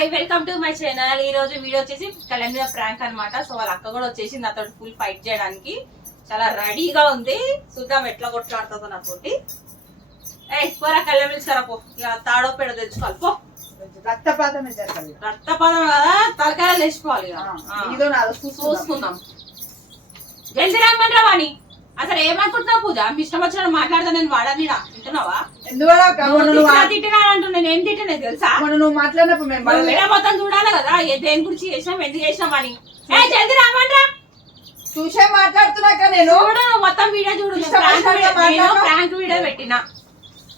Hi welcome to my channel ఈ రోజు video వచ్చేసి కళ్యాణ్ మీద ప్రాంక్ అన్నమాట. సో వాళ్ళ అక్క కూడా వచ్చేసి నాతో ఫుల్ ఫైట్ చేయడానికి. చాలా రెడీగా ఉంది. చూద్దాం ఎట్లా కొట్లాడుతుందో నాతోటి. ఏ పోరా కళ్యాణ్ పిలుచుకరా పో. తాడో పెడో తెచ్చుకోవాలి పో. రక్తపాతమే జరగాలి రక్తపాతం కదా తలకాయలు నాదో చూసుకుందాం. జల్దీ రమ్మంటారా వాణి? అసలు ఏమనుకుంటున్నావు పూజ? మీ ఇష్టం వచ్చిన మాట్లాడతా నేను వాడనిడా? వింటున్నావా? నువ్వు మాట్లాడినప్పుడు మేము మొత్తం చూడాలి కదా ఏ దేని గురించి చేసినాం ఎందుకు చేసినాం అని. జల్దీ చూసే మాట్లాడుతున్నాక నేను. మొత్తం వీడియో చూడు ప్రాంక్ వీడియో- పెట్టిన.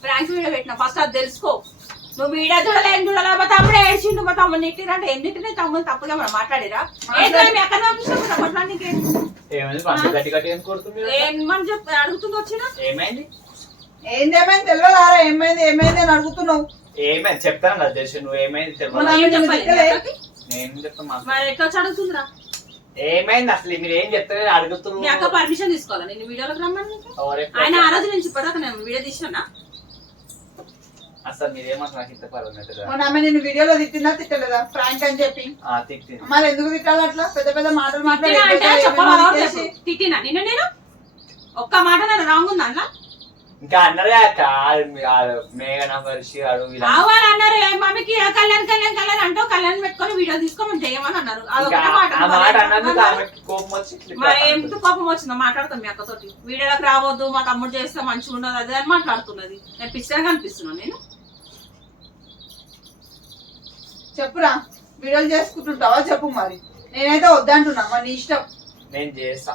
ప్రాంక్ వీడియో పెట్టిన. ఫస్ట్ అది తెలుసుకో. నువ్వు వీడియో చూడాలి ఏం చూడాలి? మా తమ్ముడు ఏడ్చిండు మా తమ్ముడు నెట్టిరంటే ఎన్ని నెట్టిన తమ్ముడు తప్పుగా మనం మాట్లాడిరా? ఏమని చెప్పి అడుగుతుంది వచ్చిన? ఏమైంది? ఏంది ఏమైంది? తెలియదారా ఏమైంది? ఏమైంది అని అడుగుతున్నావు. ఏమైంది? చెప్తాను తెలిసి నువ్వు ఏమైంది తెలియదు? నేను ఏమైంది అసలు? మీరు ఏం చెప్తారు మీ అక్క అడుగుతున్నారు పర్మిషన్ తీసుకోవాలా? నేను వీడియోలోకి రమ్మని ఆయన ఆ రోజు నుంచి ఇప్పటిదాకా నేను వీడియో తీసినా? అసలు మీరేమంటారు నాకు ఇంత పర్వాలేదు మొన్న ఆమె నిన్ను వీడియోలో తిట్టిందా తిట్టలేదా? ఫ్రాంక్ అని చెప్పి. తిట్టింది. మరి ఎందుకు తిట్టాలి అట్లా? పెద్ద పెద్ద మాటలు మాట్లాడి తిట్టినా? నిన్న నేను? ఒక్క మాట నేను రాంగ్ ఉందా అన్న? ఇంకా అన్నారు మేఘన పరిషి అడు వీళ్ళ అన్నారు మమ్మీకి ఆ కళ్యాణ్ కళ్యాణ్ కళ్యాణ్ అంటూ కళ్యాణ్ పెట్టుకొని వీడియో తీసుకోమని చేయమని అన్నారు. ఇంకా అదొకటే మాట ఆ మాట మరి అన్నందుకు ఆమెకి కోపం వచ్చిందో మాట్లాడుతాం మీ అక్కతోటి. వీడియోలోకి రావద్దు మా తమ్ముడు చేస్తే మంచిగా ఉండదు అది అని మాట్లాడుతున్నది. నేను పిచ్చిగా కనిపిస్తున్నాను నేను. చెప్పురా వీడియోలు చేసుకుంటుంటావా? చెప్పు మరి. నేనైతే వద్దంటున్నా మరి నీ ఇష్టం. నేను చేస్తా.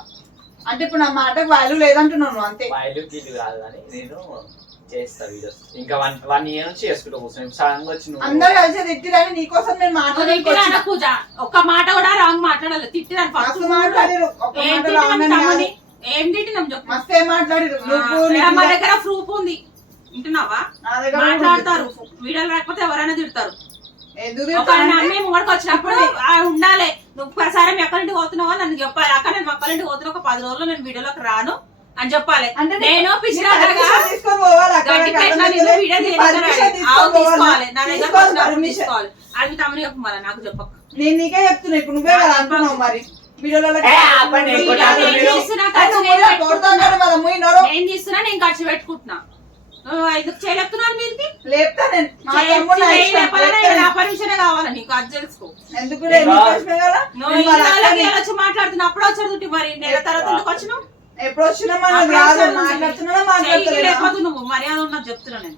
అంటే ఇప్పుడు నా మాటకు వాల్యూ లేదంటున్నావు నువ్వు అంతే. వైలు గీలు కాదు కానీ నేను చేస్తా వీడియోస్ ఇంకా వన్ వన్ ఇయర్ నుంచి చేసుకుంటూ సడన్గా వచ్చి అందరు నువ్వు కలిసి తిట్టిరని నీకోసం నేను పూజ ఒక్క మాట కూడా రాంగ్ మాట్లాడాలి తిట్టిరాని ఫస్ట్ మస్తు మాట్లాడిరు. ఒక ఏం మాట తిట్టినాం తమ్ముని? ఏం తిట్టినాం చెప్పు? మస్తు ఏం మాట్లాడిరు. నువ్వు ఆ, నీకు మా దగ్గర ప్రూఫ్ ఉంది. వింటున్నావా? నా దగ్గర కూడా మాట్లాడతారు. వీడియోలు రాకపోతే ఎవరైనా తిడతారు. ఎందుకు ఒక తిడతానంటే అమ్మాయి ముంగడికి వచ్చినప్పుడు ఆ ఉండాలి. నువ్వు ఒకసారి మీ అక్కడింటి పోతున్నావా నన్ను చెప్పాలి. అక్క అక్కడింటి పోతున్నా ఒక పది రోజులు నేను వీడియోలోకి రాను అని చెప్పాలి. నేను అది తమని చెప్పు మరి నాకు చెప్పకు. నేను నీకే చెప్తున్నా ఇప్పుడు నువ్వే కదా అంటున్నావు మరి. నేను నేను తీస్తున్నా నేను ఖర్చు పెట్టుకుంటున్నా. ఎందుకు చేయలేపుతున్నాను మీరుకి? లేపుతా నేను. మా తమ్ముడు నా ఇష్టం. లేపుతా నేను. పర్మిషన్ కావాలి నీకు? అది తెలుసుకో. ఎందుకు నేను ఇంకా- నీకు వచ్చినా కదా? నువ్వు నేను వాళ్ళ ఇన్నాళ్ళకి అక్కని- ఇలా వచ్చి మాట్లాడుతున్నా? అప్పుడు వచ్చేది మరి. నెల తర్వాత ఎందుకు వచ్చినావు? ఎప్పుడు వచ్చినా మనం అప్పుడు రాదు. వచ్చాను. మాట్లాడుతున్నా చెయ్యికి మాట్లాడుతున్నా లేకపోతే నువ్వు మర్యాద ఉన్నది చెప్తున్నా నేను.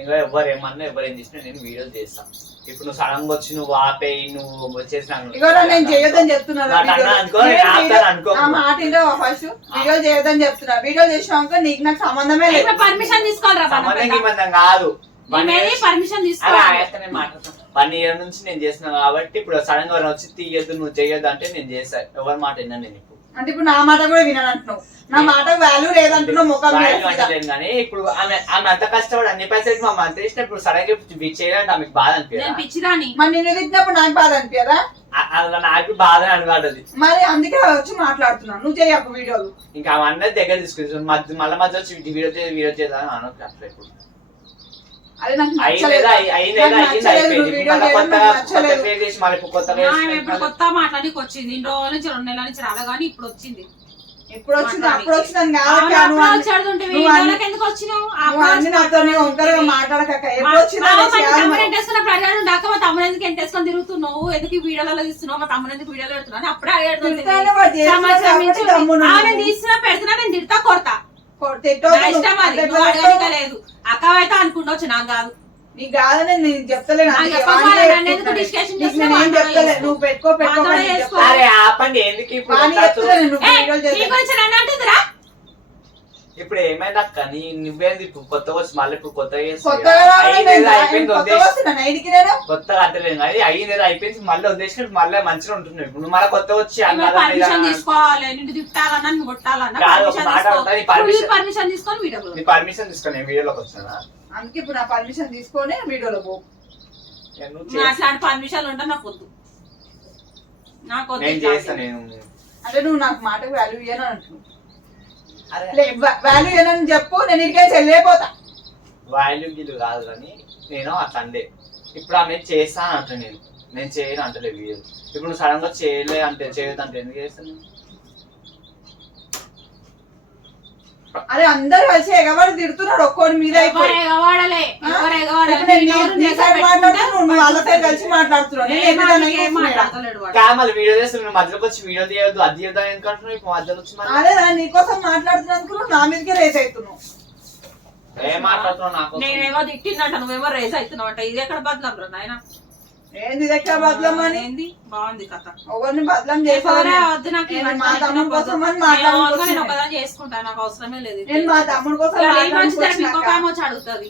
ఇంకా ఎవరు ఏమన్నా ఎవరు ఏం చేసినా నేను వీడియోలు చేస్తా. ఇప్పుడు నువ్వు సడన్గా వచ్చి నువ్వు ఆపేయి నువ్వు వచ్చేసినా ఇగో నేను చేయొద్దని చెప్తున్నా మాట ఫస్ట్. వీడియో చేయొద్దని చెప్తున్నా. వీడియో చేసినాక నీకు నాకు సంబంధమే లేదు. పర్మిషన్ కాదు. పర్మిషన్ తీసుకోవాలి. వన్ ఇయర్ నుంచి నేను చేసిన కాబట్టి ఇప్పుడు సడన్గా వచ్చి తీయద్దు నువ్వు చేయొద్దు అంటే నేను చేస్తాను ఎవరి మాట విన్నా నేను ఇప్పుడు. అంటే ఇప్పుడు నా మాట కూడా వినను అంటున్నావు నా మాట వాల్యూ లేదంటున్నావు ముఖం కానీ ఇప్పుడు ఆమె ఆమె అంత కష్టపడి అన్ని పైసలు మా మంత్ చేసినప్పుడు సడన్గా ఇప్పుడు చేయాలంటే ఆమెకు బాధ నేను అనిపించదు పిచ్చిదాని మరి నిన్ను తిట్టినప్పుడు నాకు బాధ అనిపించదా? అలా నాకు బాధ అనిపడదు మరి అందుకే వచ్చి మాట్లాడుతున్నాను నువ్వు చేయకు వీడియోలు. ఇంకా అన్నది దగ్గర తీసుకొచ్చి మధ్య మళ్ళీ మధ్య వచ్చి వీడియో వీడియో చేద్దాం అనొచ్చు అట్లా ఇప్పుడు. అది నాకు నచ్చలేదు. కొత్త ఇప్పుడు మాట్లాడికి వచ్చింది. ఇన్ని రోజుల నుంచి రెండు నెలల నుంచి రాలే కానీ ఇప్పుడు వచ్చింది. ఎప్పుడు వచ్చింది. అప్పుడు వచ్చిందని ఎందుకు వచ్చినావు? అన్ని వచ్చి నాతో మాట్లాడుతుంటే. ఒంటరిగా మాట్లాడక ఎప్పుడు వచ్చిందా తమ్ముడు ఎందుకు ఎంత వేసుకొని తిరుగుతున్నావు? ఎందుకు వీడియోలలో తీస్తున్నావు? మా తమ్ముడు ఎందుకు వీడియోలో పెడుతున్నావు? అప్పుడే అడిగాడు తీస్తున్నా పెడుతున్నా నేను తిడతా కొడతా. కొ- తిట్టొద్దు నా నువ్వు. ఇష్టం అది. అట్లా నువ్వు ఎట్లా అడగనిక లేదు. అక్కవైతే అనుకుంటవచ్చు నాకు కాదు. నీకు కాదని నేను చెప్తలేను. నువ్వు పెట్టుకో పెట్టుకో ఎందుకు ఇప్పుడు వాడిని ఇట్లా చెప్తున్నాను నువ్వు ఏయ్, వీడియోలు నీ చేద్దాం. గురించి నన్ను అంటుందిరా ఇప్పుడు ఏమైంది అక్క నీ నువ్వేంది ఇప్పుడు కొత్త వచ్చి మళ్ళీ ఇప్పుడు ఏంటి? అయిపోయింది అంటలేదు కానీ అయ్యింది ఏదో అయిపోయింది మళ్ళీ వదిలేసినట్టు మళ్ళీ మంచిగా ఉంటున్నావు ఇప్పుడు. నువ్వు మళ్ళీ కొత్త వచ్చి అన్నదా పర్మిషన్ ఉంటుంది, తీసుకొని పర్మిషన్ తీసుకొని వీడియోలోకి వచ్చినా అందుకే ఇప్పుడు నా పర్మిషన్ తీసుకొని వీడియోలో పో. అట్లాంటి పర్మిషన్ ఉంటే నాకు వద్దు. నాకు నేను ఇట్లాంటివి. చేస్తా నేను అంటే నువ్వు నాకు మాటకు వాల్యూ ఇయ్యను అంటున్నావు. వాల్యూ ఇయ్యనని చెప్పు నేను ఇడికే చెల్లిపోతా. వాల్యూ గిల్లు కాదు కానీ నేను అట్లా అందే. ఇప్పుడు ఆమె చేస్తా అని అంట నేను నేను చేయను అంటలేదు వీడియో. ఇప్పుడు నువ్వు సడన్గా చేయలే అంటే చేయదు అంటే ఎందుకు చేస్తాను అరే అందరు కలిసి ఎగబడి తిడుతున్నాడు ఒక్కోడి మీద వాళ్ళతో కలిసి మాట్లాడుతున్నావు. నేను ఏం ఎక్కడైనా మాట్లాడ- ఏం కూర్చున్నా. మాట్లాడతలేడు వాడు. కామల్ వీడియో చేస్తాను నువ్వు మధ్యలోకి వచ్చి వీడియో తీయొద్దు అది తీయొద్దు ఎందుకంటున్నావు? ఇప్పుడు మధ్యలో వచ్చి మళ్ళీ. అదే నా నీకోసం మాట్లాడుతున్నందుకు నువ్వు నా మీదకే రేస్ అవుతున్నావు. నేనేమో తిట్టిందంట నువ్వేమో రేస్ అవుతున్నావు అంట ఇది ఎక్కడ బదలం రా నాయన? ఏంది దగ్గర ఏంది? బాగుంది కథ. ఎవరిని బదలం ఎవరా చేసావరా వద్దు నాకు మా తమ్ముడి కోసం. అని. నేను చేసుకుంటా నాకు అవసరమే లేదు. నేను మా తమ్ముడి కోసం ఇంకొక మాట్లాడుకుంటున్నాక. ఆమె వచ్చి అడుగుతుంది.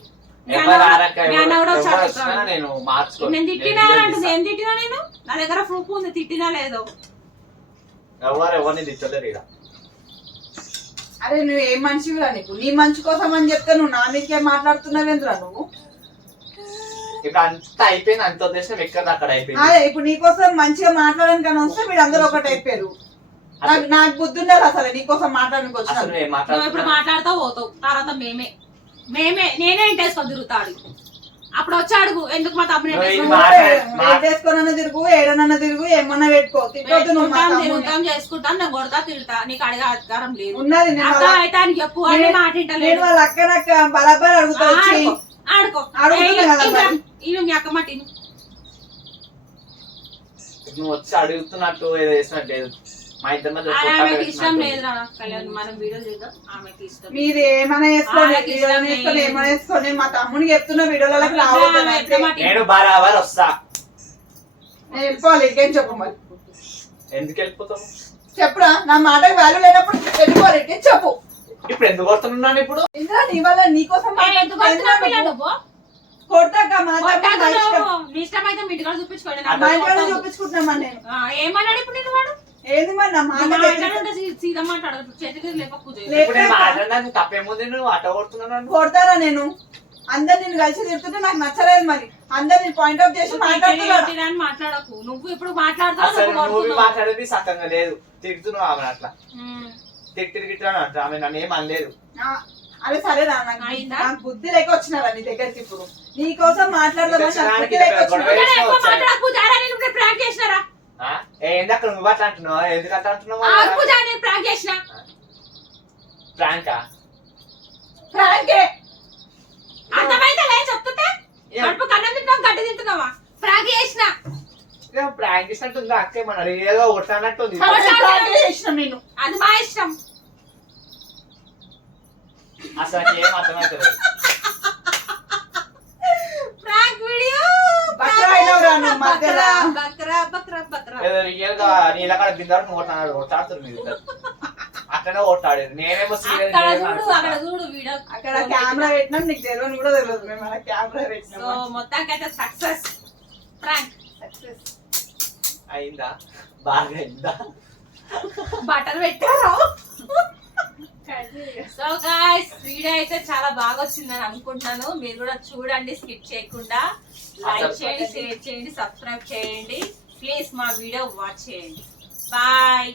నేను తిట్టినా అంటుంది. ఏం తిట్టినా నేను? నా దగ్గర ప్రూఫ్ ఉంది తిట్టినా లేదో. ఎవరు ఎవరిని తిట్టలేరు ఇక్కడ అరే నువ్వు ఏం మనిషివిరా నీకు? నీ మంచి కోసం అని చెప్తే నువ్వు నా మీదకే మాట్లాడుతున్నావేంద్రా నువ్వు? ఇప్పుడు అంత అయిపోయింది అంత ఉద్దేశం ఎక్కడ అక్కడ అయిపోయింది? అదే ఇప్పుడు నీ కోసం మంచిగా మాట్లాడడానికి కానీ వస్తే వీళ్ళందరూ ఒకటి అయిపోయారు. నాకు నాకు బుద్ధి ఉండదు అసలు నీ కోసం మాట్లాడడానికి అసలు వచ్చిన నేను నువ్వు ఇప్పుడు మాట్లాడుతున్నా మాట్లాడుతూ పోతావు తర్వాత మేమే. మేమే నేనే ఇంటేసుకొని తిరుగుతాడు. అప్పుడు వచ్చి అడుగు ఎందుకు మా తమ్ముడు నువ్వు ఇది ఇంటేసుకొని మాట్లాడు. మా- వేసుకోనన్నా తిరుగు ఏడనన్నా తిరుగు ఏమన్నా పెట్టుకో తిట్టొద్దు నువ్వు మా. తిరుగుతాం చేసుకుంటాం నేను కొడతా తిడతా నీకు అడిగే అధికారం లేదు. ఉన్నది నేను అక్క వాళ్ళ- అయితే అని చెప్పు అని నేను- మాట నేను వింటలేడు వాళ్ళ అక్కనక్క బరాబర్ అడుగుతా వచ్చి ఆడుకో ఆడుకో అడుగుతున్నా ఏయ్, కదా ఇంకా, మరి. మీ అక్క మాట. నువ్వు వచ్చి అడుగుతున్నట్టు ఏదో చేసినట్టు లేదు. మా ఇద్దరి మధ్య ఆ- కొట్లాట ఆమెకి ఇష్టం పెట్టినట్టు. లేదురా కళ్యాణ్ మనం వీడియో చేద్దాం. ఆమెకి ఇష్టం. మీరు ఏమైనా వేసుకోండి ఇష్టం లేదు. ఏమైనా వేసుకోండి మా తమ్ముడికి చెప్తున్నా వీడియోలకి ఆమె రావద్దు ఎట్లా మాట నేను బరాబర్ వస్తా. నేను వెళ్ళిపోవాలి ఇంకేం చెప్పు మరి? ఎందుకు వెళ్ళిపోతావు? చెప్పురా నా మాటకి వాల్యూ లేనప్పుడు వెళ్ళిపోవాలి ఇంకేం చెప్పు? ఇప్పుడు ఎందుకు కొడుతున్నాను ఇప్పుడు? ఇంద్రా నీ వల్ల నీకోసం ఎందుకు కొట్టాక మా ఇష్టం. అయితే మీ ఇంటికాడ చూపించుకోండి. చూపించుకుంటున్నామా నేను. ఏమన్నాడు ఇప్పుడు వాడు? ఏంది కొడతారా నేను? అందరు నేను కలిసి తిరుగుతుంటే నాకు నచ్చలేదు మరి. అందరు నేను పాయింట్ అవుట్ చేసి మాట్లాడుతున్నాడు అని మాట్లాడకు. నువ్వు ఇప్పుడు మాట్లాడుతావు. మాట్లాడేది సక్కంగా లేదు. తిడుతున్నావు ఆమె అట్లా. తిట్టి తిట్టాను అంట ఆమె నన్ను ఏం అనలేదు. ఆ, అరే సరేరా నాకు బుద్ధి లేక వచ్చినారా నీ దగ్గరికి ఇప్పుడు? నీ కోసం మాట్లాడదామని నాకు దర్శనానికి బుద్ధి లేక ఇక్కడ వచ్చినా గొడవ ఇంకా ఎక్కువ వచ్చాయి. మాట్లాడకు పూజ అరే నేను ఇప్పుడు ప్రాంక్ చేసినారా? ఆ? ఏ ఎందుకు నువ్వు అట్లా అంటున్నావు? ఎందుకు అట్లా ప్రాంక్ చేసిన. ప్రాంకా? ఫ్రాంకే అర్థమైతే లే చెప్తుంటే? కడుపు కన్నం తింటున్నావు గడ్డి తింటున్నావా? ప్రాంక్ చేసిన. ప్రాంక్ చేసినట్టుంది అక్క మన రియల్గా కొట్టానట్టుంది ఫ్రాంకే చేసిన నేను. అది మా ఇష్టం. అసలు నాకు ఏం అర్థమవుతుంది ప్రాంక్ వీడియో బక్రా అయినవురా నువ్వు మధ్యలో. బక్రా బక్రా బక్రా ఏదో రియల్గా నీళ్ళ కాడ బిందారు మీరు ఇద్దరు. అట్లనే నేనేమో అక్కడ చూడు అక్కడ చూడు వీడియో అక్కడ కెమెరా పెట్టినాం నీకు తెలియని కూడా తెలియదు. మేము అక్కడ కెమెరా సో పెట్టినాం. మొత్తానికి అయితే సక్సెస్ ప్రాంక్ సక్సెస్ అయిందా? బాగా అయిందా? బటర్ పెట్టారు? సో గాయస్ వీడియో అయితే చాలా బాగా వచ్చిందని అనుకుంటున్నాను. మీరు కూడా చూడండి స్కిప్ చేయకుండా. లైక్ అసలు- చేయండి షేర్ చేయండి సబ్స్క్రైబ్ చేయండి. ప్లీజ్ మా వీడియో వాచ్ చేయండి. బాయ్